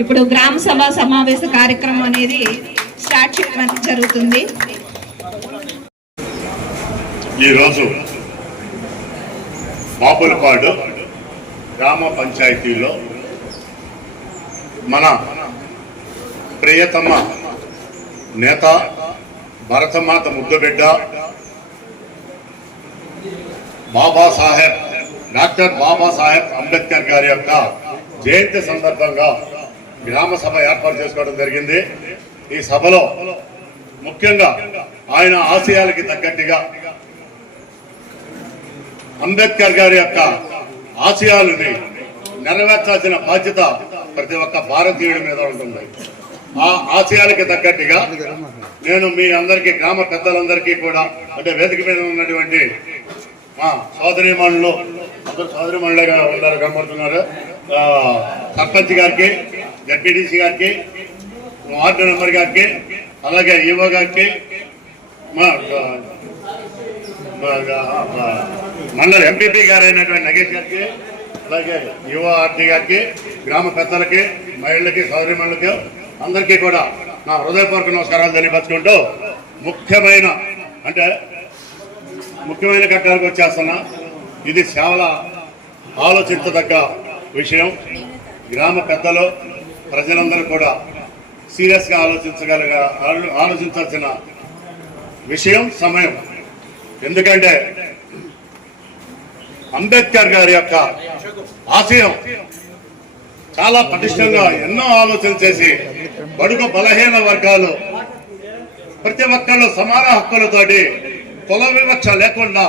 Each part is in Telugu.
ఇప్పుడు గ్రామ సభ సమావేశ కార్యక్రమం అనేది స్టార్ట్ చేయడం జరుగుతుంది. ఈరోజు బాపులపాడు గ్రామ పంచాయతీలో మన ప్రియతమ నేత భరతమాత ముద్దబిడ్డ బాబాసాహెబ్ డాక్టర్ బాబాసాహెబ్ అంబేద్కర్ గారి యొక్క జయంతి సందర్భంగా గ్రామ సభ ఏర్పాటు చేసుకోవడం జరిగింది. ఈ సభలో ముఖ్యంగా ఆయన ఆశయాలకి తగ్గట్టుగా అంబేద్కర్ గారి యొక్క ఆశయాలని నెరవేర్చాల్సిన బాధ్యత ప్రతి ఒక్క భారతీయుడి మీద ఉంటుంది. ఆ ఆశయాలకి తగ్గట్టుగా నేను మీ అందరికీ గ్రామ పెద్దలందరికీ కూడా అంటే వేదిక మీద ఉన్నటువంటి మా సోదరిమణులు అందరు సోదరిమణులుగా ఉన్నారు కనబడుతున్నారు. సర్పంచ్ గారికి జడ్పీటీసీ గారికి వార్డు మెంబర్ గారికి అలాగే ఈవో గారికి మా మండల ఎంపీపీ గారైనటువంటి నగేష్ గారికి అలాగే యువ ఆర్టీ గారికి గ్రామ పెద్దలకి మహిళలకి సోదరిమణులకి అందరికీ కూడా నా హృదయపూర్వక నమస్కారాలు తెలియపరచుకుంటూ ముఖ్యమైన అంటే ముఖ్యమైన ఘట్టాలకు వచ్చేస్తున్నా ఇది సేవల ఆలోచించదగ్గ విషయం. గ్రామ పెద్దలు ప్రజలందరూ కూడా సీరియస్గా ఆలోచించగలగ ఆలోచించాల్సిన విషయం సమయం. ఎందుకంటే అంబేద్కర్ గారి యొక్క ఆశయం చాలా పటిష్టంగా ఎన్నో ఆలోచన చేసి బడుగు బలహీన వర్గాలు ప్రతి ఒక్కళ్ళు సమాన హక్కులతోటి కుల వివక్ష లేకుండా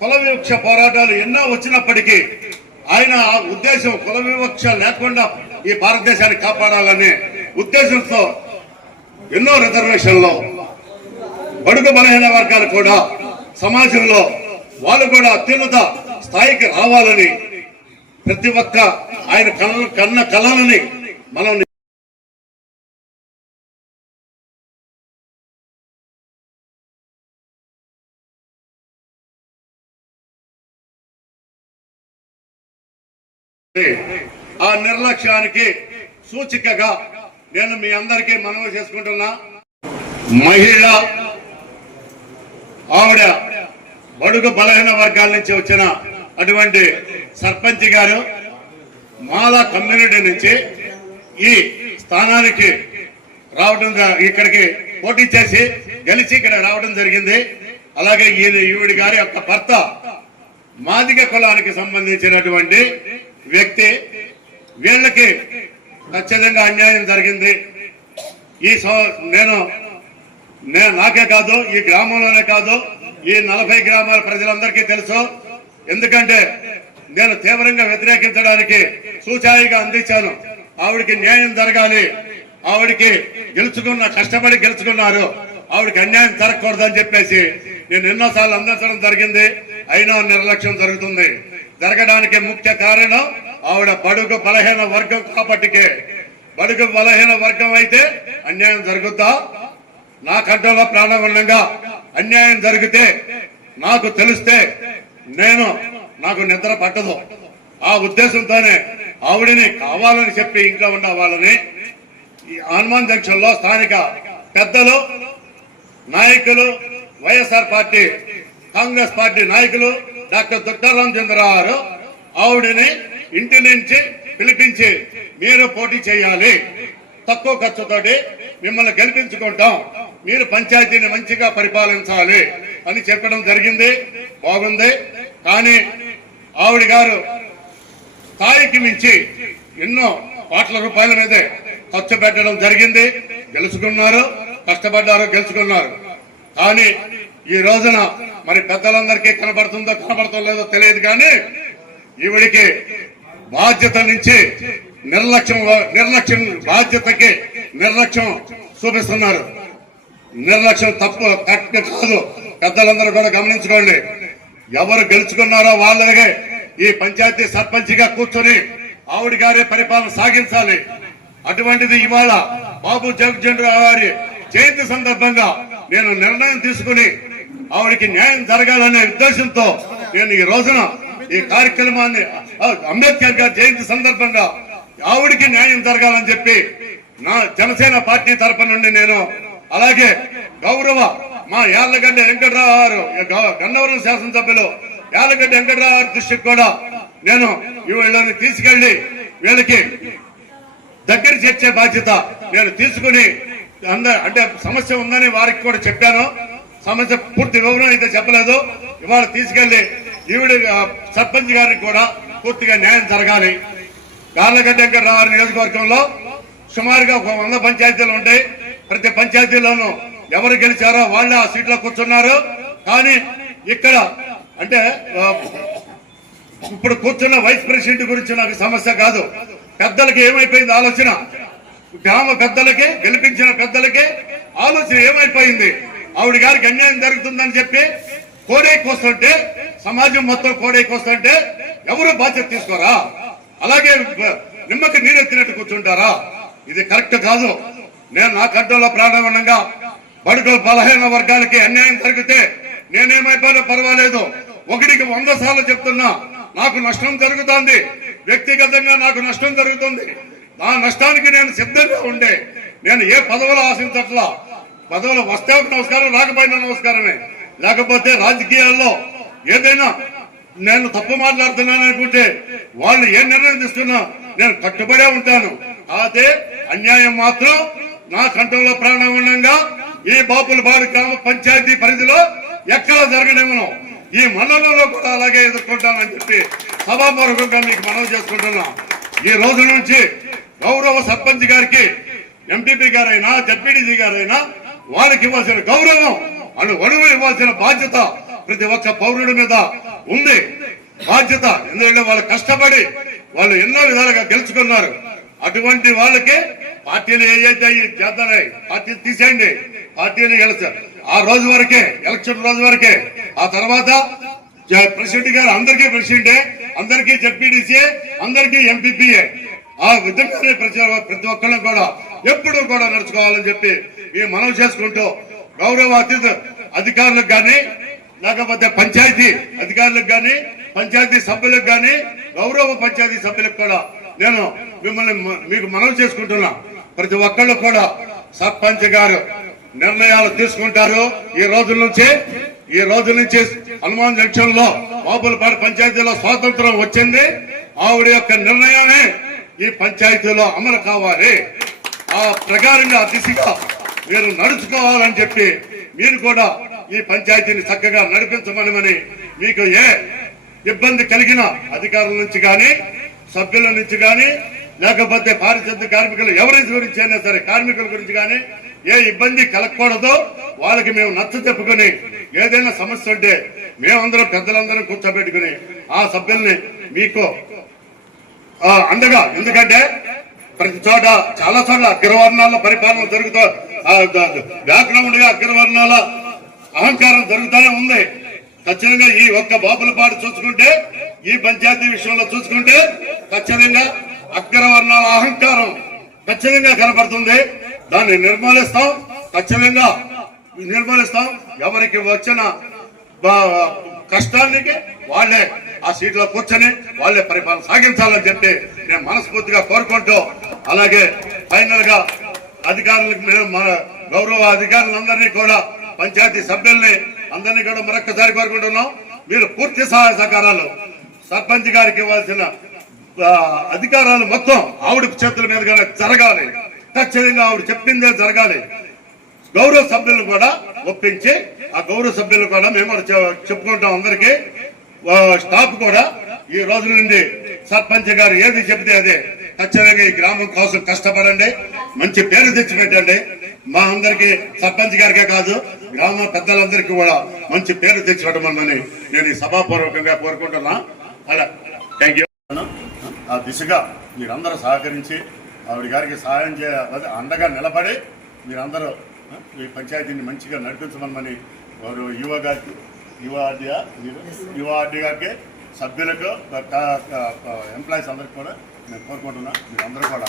కుల వివక్ష పోరాటాలు ఎన్నో వచ్చినప్పటికీ ఆయన ఆ ఉద్దేశం కుల వివక్ష లేకుండా ఈ భారతదేశాన్ని కాపాడాలనే ఉద్దేశంతో ఎన్నో రిజర్వేషన్లో బడుగు బలహీన వర్గాలు కూడా సమాజంలో వాళ్ళు కూడా అత్యున్నత స్థాయికి రావాలని ప్రతి ఒక్క ఆయన కన్న కన్న కళలని మనం ఆ నిర్లక్ష్యానికి సూచికగా నేను మీ అందరికీ మనవి చేసుకుంటున్నా. మహిళ ఆవిడ బడుగు బలహీన వర్గాల నుంచి వచ్చిన అటువంటి సర్పంచ్ గారు మాలా కమ్యూనిటీ నుంచి ఈ స్థానానికి రావడం ఇక్కడికి పోటీ చేసి గెలిచి ఇక్కడ రావడం జరిగింది. అలాగే ఈయన ఈవిడి గారి యొక్క భర్త మాదిగ కులానికి సంబంధించినటువంటి వ్యక్తి వీళ్ళకి ఖచ్చితంగా అన్యాయం జరిగింది. ఈ సో- నేను నేను నాకే కాదు ఈ గ్రామంలోనే కాదు ఈ నలభై గ్రామాల ప్రజలందరికీ తెలుసు. ఎందుకంటే నేను తీవ్రంగా వ్యతిరేకించడానికి సూచాయిగా అందించాను. ఆవిడకి న్యాయం జరగాలి. ఆవిడకి గెలుచుకున్న కష్టపడి గెలుచుకున్నారు. ఆవిడకి అన్యాయం జరగకూడదని చెప్పేసి నేను ఎన్నోసార్లు అందించడం జరిగింది. అయినా నిర్లక్ష్యం జరుగుతుంది. జరగడానికి ముఖ్య కారణం ఆవిడ బడుగు బలహీన వర్గం కాబట్టికే. బడుగు బలహీన వర్గం అయితే అన్యాయం జరుగుతా. నా కంటలో ప్రాణం ఉండగా అన్యాయం జరిగితే నాకు తెలిస్తే నేను నాకు నిద్ర పట్టదు. ఆ ఉద్దేశంతోనే ఆవిడని కావాలని చెప్పి ఇంట్లో ఉన్న వాళ్ళని ఈ హనుమాన్ జంక్షన్లో స్థానిక పెద్దలు నాయకులు వైఎస్ఆర్ పార్టీ కాంగ్రెస్ పార్టీ నాయకులు డాక్టర్ దుక్టర్ రామచంద్రరావు గారు ఆవిడని ఇంటి నుంచి పిలిపించి మీరు పోటీ చేయాలి. తక్కువ ఖర్చుతోటి మిమ్మల్ని గెలిపించుకుంటాం. మీరు పంచాయతీని మంచిగా పరిపాలించాలి అని చెప్పడం జరిగింది. బాగుంది. కానీ ఆవిడ గారు స్థాయికి మించి ఎన్నో కోట్ల రూపాయల మీదే ఖర్చు పెట్టడం జరిగింది. గెలుచుకున్నారు. కష్టపడ్డారు గెలుచుకున్నారు. కానీ ఈ రోజున మరి పెద్దలందరికీ కనబడుతుందో కనబడటం లేదో తెలియదు కానీ ఈవిడికి బాధ్యత నుంచి నిర్లక్ష్యం నిర్లక్ష్యం బాధ్యతకి నిర్లక్ష్యం చూపిస్తున్నారు. నిర్లక్ష్యం తప్పు కరెక్ట్ కాదు. పెద్దలందరూ కూడా గమనించుకోండి. ఎవరు గెలుచుకున్నారో వాళ్ళగే ఈ పంచాయతీ సర్పంచ్గా కూర్చొని ఆవిడ గారే పరిపాలన సాగించాలి. అటువంటిది ఇవాళ బాబు జగజ్జనరావు గారి జయంతి సందర్భంగా నేను నిర్ణయం తీసుకుని ఆవిడకి న్యాయం జరగాలనే ఉద్దేశంతో నేను ఈ రోజున ఈ కార్యక్రమాన్ని అంబేద్కర్ గారి జయంతి సందర్భంగా ఆవిడికి న్యాయం జరగాలని చెప్పి నా జనసేన పార్టీ తరపు నుండి నేను అలాగే గౌరవ మా యాళ్ళగడ్డ వెంకట్రావు గారు గన్నవరం శాసనసభ్యులు యాళ్ళగడ్డ వెంకట్రావు గారి దృష్టికి కూడా నేను ఈ వీళ్ళని తీసుకెళ్ళి వీళ్ళకి దగ్గర చేర్చే బాధ్యత నేను తీసుకుని అంటే సమస్య ఉందని వారికి కూడా చెప్పాను. సమస్య పూర్తి వివరం అయితే చెప్పలేదు. ఇవాళ తీసుకెళ్ళి ఈవిడ సర్పంచ్ గారికి కూడా పూర్తిగా న్యాయం జరగాలి. గార్లగడ్డ వెంకటరావు నియోజకవర్గంలో సుమారుగా ఒక వంద పంచాయతీలు ఉంటాయి. ప్రతి పంచాయతీలోనూ ఎవరు గెలిచారో వాళ్ళే ఆ సీట్లో కూర్చున్నారు. కానీ ఇక్కడ అంటే ఇప్పుడు కూర్చున్న వైస్ ప్రెసిడెంట్ గురించి నాకు సమస్య కాదు. పెద్దలకి ఏమైపోయింది ఆలోచన? గ్రామ పెద్దలకి గెలిపించిన పెద్దలకి ఆలోచన ఏమైపోయింది? ఆవిడ గారికి అన్యాయం జరుగుతుందని చెప్పి కోడైకొస్తుంటే సమాజం మొత్తం కోడైకొస్తుంటే ఎవరు బాధ్యత తీసుకోరా? అలాగే నిమ్మకి నీరెత్తినట్టు కూర్చుంటారా? ఇది కరెక్ట్ కాదు. నేను నా గడ్డలో ప్రారంభంగా బడుగు బలహీన వర్గాలకి అన్యాయం జరిగితే నేనేమైపోయినా పర్వాలేదు. ఒకటికి వంద సార్లు చెప్తున్నా నాకు నష్టం జరుగుతోంది. వ్యక్తిగతంగా నాకు నష్టం జరుగుతుంది. నా నష్టానికి నేను సిద్ధంగా ఉండే. నేను ఏ పదవులు ఆశించట్లా. పదవులు వస్తే ఒక నమస్కారం రాకపోయినా నమస్కారమే. లేకపోతే రాజకీయాల్లో ఏదైనా నేను తప్పు మాట్లాడుతున్నాను అనుకుంటే వాళ్ళు ఏ నిర్ణయం తీసుకున్నా నేను కట్టుబడే ఉంటాను. అదే అన్యాయం మాత్రం నా కంఠంలో ప్రాణం ఉండగా ఈ బాపులపాడు గ్రామ పంచాయతీ పరిధిలో ఎక్కడ జరగడేమో ఈ మండలంలో కూడా అలాగే ఎదుర్కొంటానని చెప్పి సభాపూర్వకంగా మీకు మనవి చేసుకుంటున్నా. ఈ రోజు నుంచి గౌరవ సర్పంచ్ గారికి ఎంపీపీ గారైనా జడ్పీడీసీ గారైనా వాళ్ళకి ఇవ్వాల్సిన గౌరవం అను అడుగు ఇవ్వాల్సిన బాధ్యత ప్రతి ఒక్క పౌరుడి మీద ఉంది. బాధ్యత ఎందుకంటే వాళ్ళు కష్టపడి వాళ్ళు ఎన్నో విధాలుగా గెలుచుకున్నారు. అటువంటి వాళ్ళకి పార్టీలు ఏదైతే చేద్దాయి పార్టీలు తీసేయండి పార్టీలు గెలుస్తారు ఆ రోజు వరకే ఎలక్షన్ రోజు వరకే. ఆ తర్వాత ప్రెసిడెంట్ గారు అందరికీ ప్రెసిడెంటే అందరికీ జడ్పీడీసీ అందరికీ ఎంపీపీఏ ఆ విధంగానే ప్రతి ప్రతి ఒక్కళ్ళు కూడా ఎప్పుడూ కూడా నడుచుకోవాలని చెప్పి మేము మనవి చేసుకుంటూ గౌరవ అతిథి అధికారులకు కానీ లేకపోతే పంచాయతీ అధికారులకు కానీ పంచాయతీ సభ్యులకు కానీ గౌరవ పంచాయతీ సభ్యులకు కూడా నేను మిమ్మల్ని మీకు మనవి చేసుకుంటున్నా. ప్రతి ఒక్కళ్ళు కూడా సర్పంచ్ గారు నిర్ణయాలు తీసుకుంటారు. ఈ రోజుల నుంచి ఈ రోజు నుంచి హనుమాన్ జంక్షన్లో బాపులపాడు పంచాయతీలో స్వాతంత్రం వచ్చింది. ఆవిడ యొక్క నిర్ణయాన్ని ఈ పంచాయతీలో అమలు కావాలి. ఆ ప్రకారంగా దిశగా మీరు నడుచుకోవాలని చెప్పి మీరు కూడా ఈ పంచాయతీని చక్కగా నడిపించమని మీకు ఏ ఇబ్బంది కలిగిన అధికారుల నుంచి కానీ సభ్యుల నుంచి కానీ లేకపోతే పారిశుద్ధ్య కార్మికులు ఎవరి గురించి అయినా సరే కార్మికుల గురించి కానీ ఏ ఇబ్బంది కలగకూడదో. వాళ్ళకి మేము నచ్చ చెప్పుకొని ఏదైనా సమస్య ఉంటే మేమందరం పెద్దలందరం కూర్చోబెట్టుకుని ఆ సభ్యుల్ని మీకు అండగా ఎందుకంటే ప్రతి చోట చాలా చోట్ల అగ్రవర్ణాల పరిపాలన జరుగుతూ బ్యాక్గ్రౌండ్గా అగ్రవర్ణాల అహంకారం జరుగుతూనే ఉంది. ఖచ్చితంగా ఈ ఒక్క బాపులపాటు చూసుకుంటే ఈ పంచాయతీ విషయంలో చూసుకుంటే ఖచ్చితంగా అగ్రవర్ణాల అహంకారం ఖచ్చితంగా కనబడుతుంది దాన్ని నిర్మూలిస్తాం. ఖచ్చితంగా నిర్మూలిస్తాం. ఎవరికి వచ్చిన బా- కష్టానికి వాళ్ళే ఆ సీట్లో కూర్చొని వాళ్ళే పరిపాలన సాగించాలని చెప్పి నేను మనస్ఫూర్తిగా కోరుకుంటూ అలాగే ఫైనల్గా అధికారులకు మేము గౌరవ అధికారులందరినీ కూడా పంచాయతీ సభ్యుల్ని అందరినీ కూడా మరొక్కసారి కోరుకుంటున్నాం. మీరు పూర్తి సహాయ సహకారాలు సర్పంచ్ గారికి ఇవ్వాల్సిన అధికారాలు మొత్తం ఆవిడ చేతుల మీదుగానే జరగాలి. ఖచ్చితంగా ఆవిడ చెప్పిందే జరగాలి. గౌరవ సభ్యులను కూడా ఒప్పించి ఆ గౌరవ సభ్యులు కూడా మేము కూడా చెప్పుకుంటాం అందరికి. స్టాఫ్ కూడా ఈ రోజు నుండి సర్పంచ్ గారు ఏది చెబితే అదే. ఖచ్చితంగా ఈ గ్రామం కోసం కష్టపడండి మంచి పేరు తెచ్చిపెట్టండి. మా అందరికి సర్పంచ్ గారికే కాదు గ్రామ పెద్దలందరికీ కూడా మంచి పేరు తెచ్చిపెట్టమని నేను ఈ సభాపూర్వకంగా కోరుకుంటున్నా. అలా థ్యాంక్ యూ ఆ దిశగా మీరందరూ సహకరించి ఆవిడ గారికి సహాయం చే అండగా నిలబడి మీరందరూ ఈ పంచాయతీని మంచిగా నడిపించమని వారు యువ గారికి యువ ఆర్డీగా యువ ఆర్డీ గారికి సభ్యులకు ఎంప్లాయీస్ అందరికి కూడా నేను కోరుకుంటున్నా. మీరందరూ కూడా.